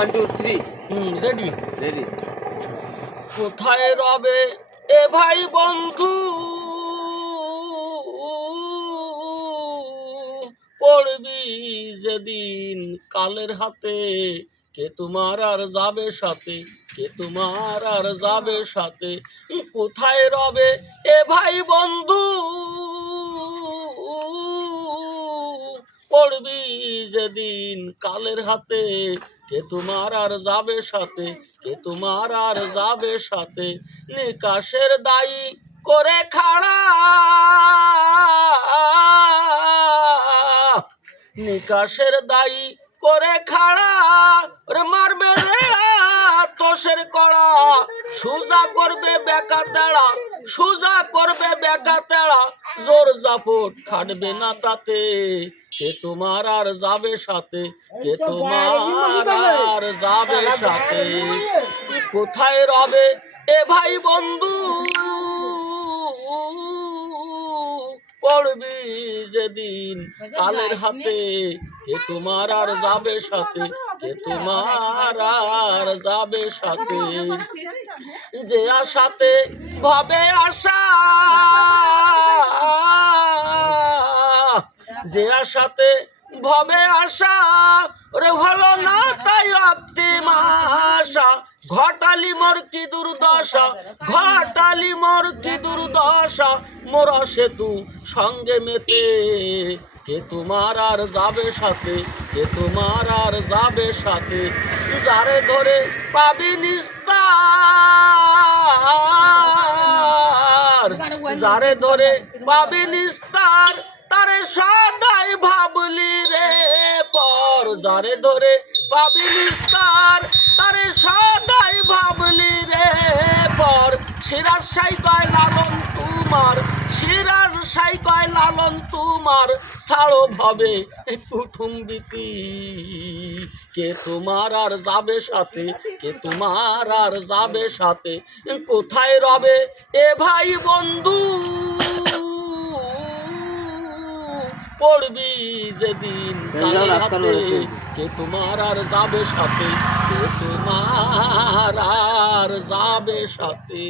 1 2 3 ready ready. কোথায় রবে এ ভাই বন্ধু পড়বি যেদিন কালের হাতে, কে তোমার আর যাবে সাথে, কে তোমার আর যাবে সাথে। কোথায় রবে এ ভাই বন্ধু পড়বি যেদিন কালের হাতে, কে তোমার আর যাবে সাথে, কে তোমার আর যাবে সাথে। নিকাশের দায়ী করে খাড়া, নিকাশের দায়ী করে খাড়া, রে মারবে রে তোষের কড়া, সুজা করবে বেকা তেড়া, সুজা করবে বেকা তেড়া, জোর জাপট খাটবে না তাতে, কে তোমার আর যাবে সাথে, কে তোমার আর যাবে সাথে। কোথায় রবে এ ভাই বন্ধু পড়বি যেদিন কালের হাতে, কে তোমার আর যাবে সাথে, কে তোমার আর যাবে সাথে। যে আশাতে ভাবে আশা, যে আশাতে ভবে আশা, রে ভালো না তাই অক্তিমাশা, ঘটালি মোর কি দুর্দশা, ঘটালি মোর কি দুর্দশা, মোরা সেতু সঙ্গে মেতে, কে তোমার আর যাবে সাথে, কে তোমার আর যাবে সাথে। যারে ধরে পাবি নিস্তার, যারে ধরে পাবি নিস্তার, তারে সদাই ভাবলি রে পর, যারে ধরে পাবি নিস্তার, তারে সদাই ভাবলি রে পর। সিরাজ সাই কয় লালন তোমার, সিরাজ সাই কয় লালন তোমার, ছাড়ো ভাবে কুটুম্বিতি, কে তোমার আর যাবে সাথে, কে তোমার আর যাবে সাথে। কোথায় রবে এ ভাই বন্ধু পড়বি যেদিন কালের হাতে, কে তোমার আর যাবে সাথে, কে তোমার আর যাবে সাথে।